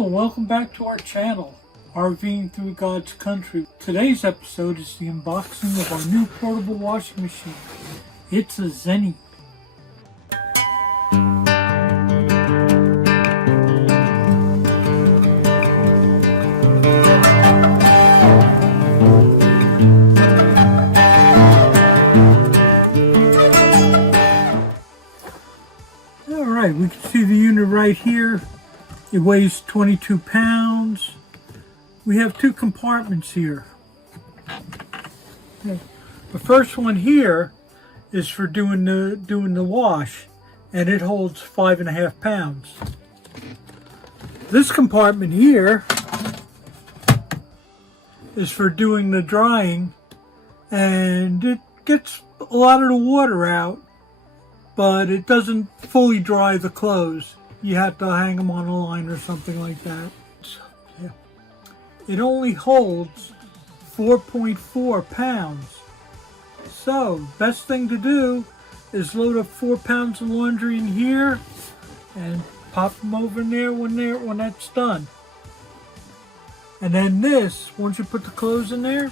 Hello and welcome back to our channel, RVing through God's country. Today's episode is the unboxing of our new portable washing machine. It's a ZENY. Alright, we can see the unit right here. It weighs 22 pounds. We have two compartments here. The first one here is for doing the wash, and it holds 5.5 pounds. This compartment here is for doing the drying, and it gets a lot of the water out, but it doesn't fully dry the clothes. You have to hang them on a line or something like that. Yeah. It only holds 4.4 pounds. So, best thing to do is load up 4 pounds of laundry in here and pop them over in there when that's done. And then this, once you put the clothes in there,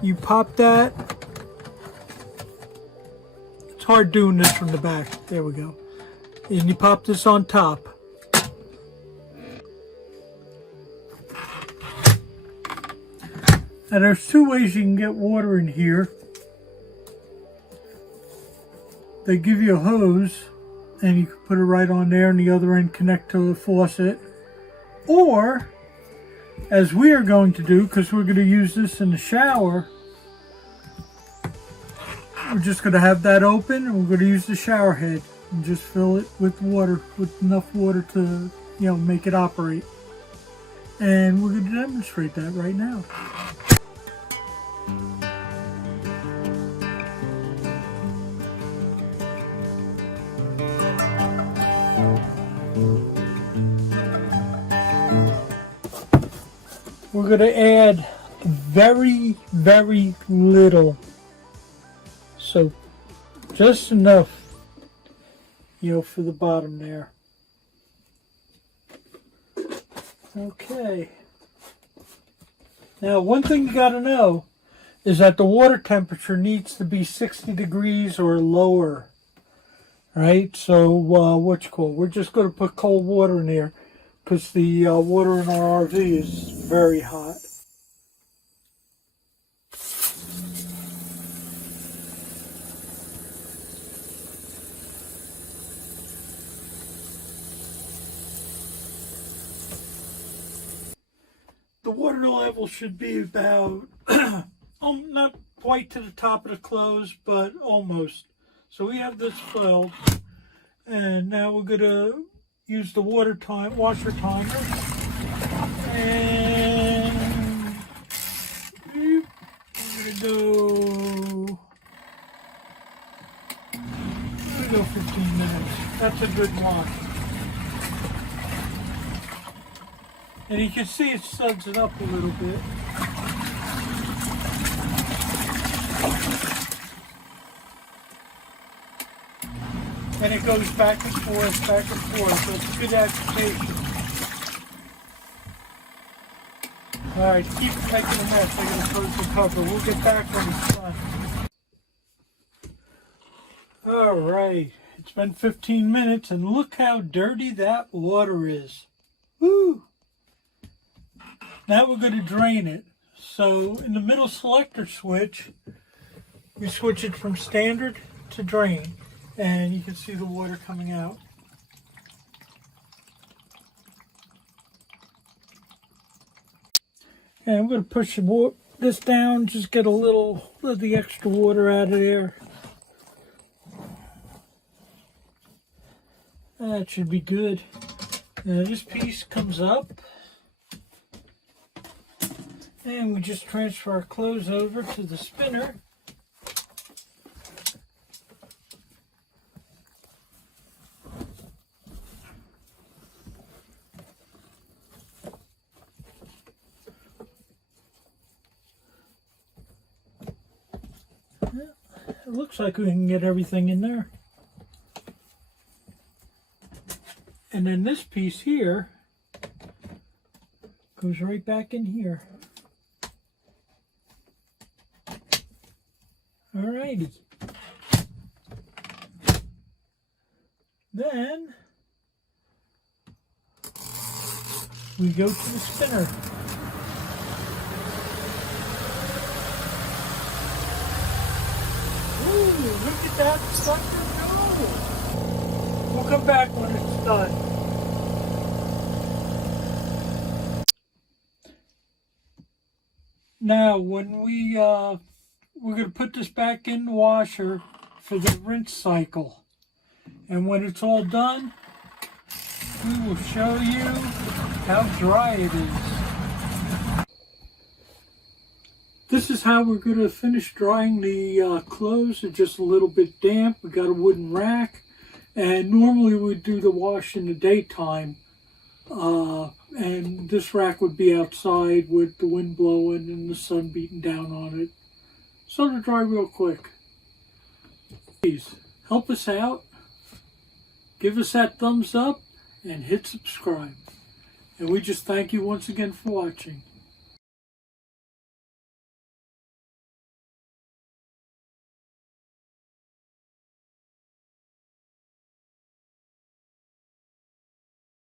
you pop that. It's hard doing this from the back. There we go. And you pop this on top. Now there's two ways you can get water in here. They give you a hose and you can put it right on there and the other end connect to the faucet. Or, as we are going to do, because we're going to use this in the shower, we're just going to have that open and we're going to use the shower head and just fill it with water, with enough water to, make it operate. And we're going to demonstrate that right now. We're going to add very, very little soap, just enough, for the bottom there. Okay. Now, one thing you got to know is that the water temperature needs to be 60 degrees or lower. Right? So, we're just going to put cold water in there because the water in our RV is very hot. The water level should be about, not quite to the top of the clothes, but almost. So we have this filled, and now we're going to use the washer timer, and we're going to go 15 minutes. That's a good wash. And you can see it suds it up a little bit. And it goes back and forth, so it's a good agitation. Alright, keep making a mess. I'm going to close the cover. We'll get back when it's done. Alright, it's been 15 minutes, and look how dirty that water is. Woo! Now we're going to drain it. So in the middle selector switch, we switch it from standard to drain. And you can see the water coming out. And I'm going to push this down, just get a little of the extra water out of there. That should be good. Now this piece comes up. And we just transfer our clothes over to the spinner. It looks like we can get everything in there. And And then this piece here goes right back in here. Alrighty. Then we go to the spinner. Ooh, look at that sucker go! We'll come back when it's done. Now, when we're going to put this back in the washer for the rinse cycle. And when it's all done, we will show you how dry it is. This is how we're going to finish drying the clothes. They're just a little bit damp. We got a wooden rack. And normally we'd do the wash in the daytime. And this rack would be outside with the wind blowing and the sun beating down on it. So to dry real quick. Please help us out. Give us that thumbs up and hit subscribe. And we just thank you once again for watching.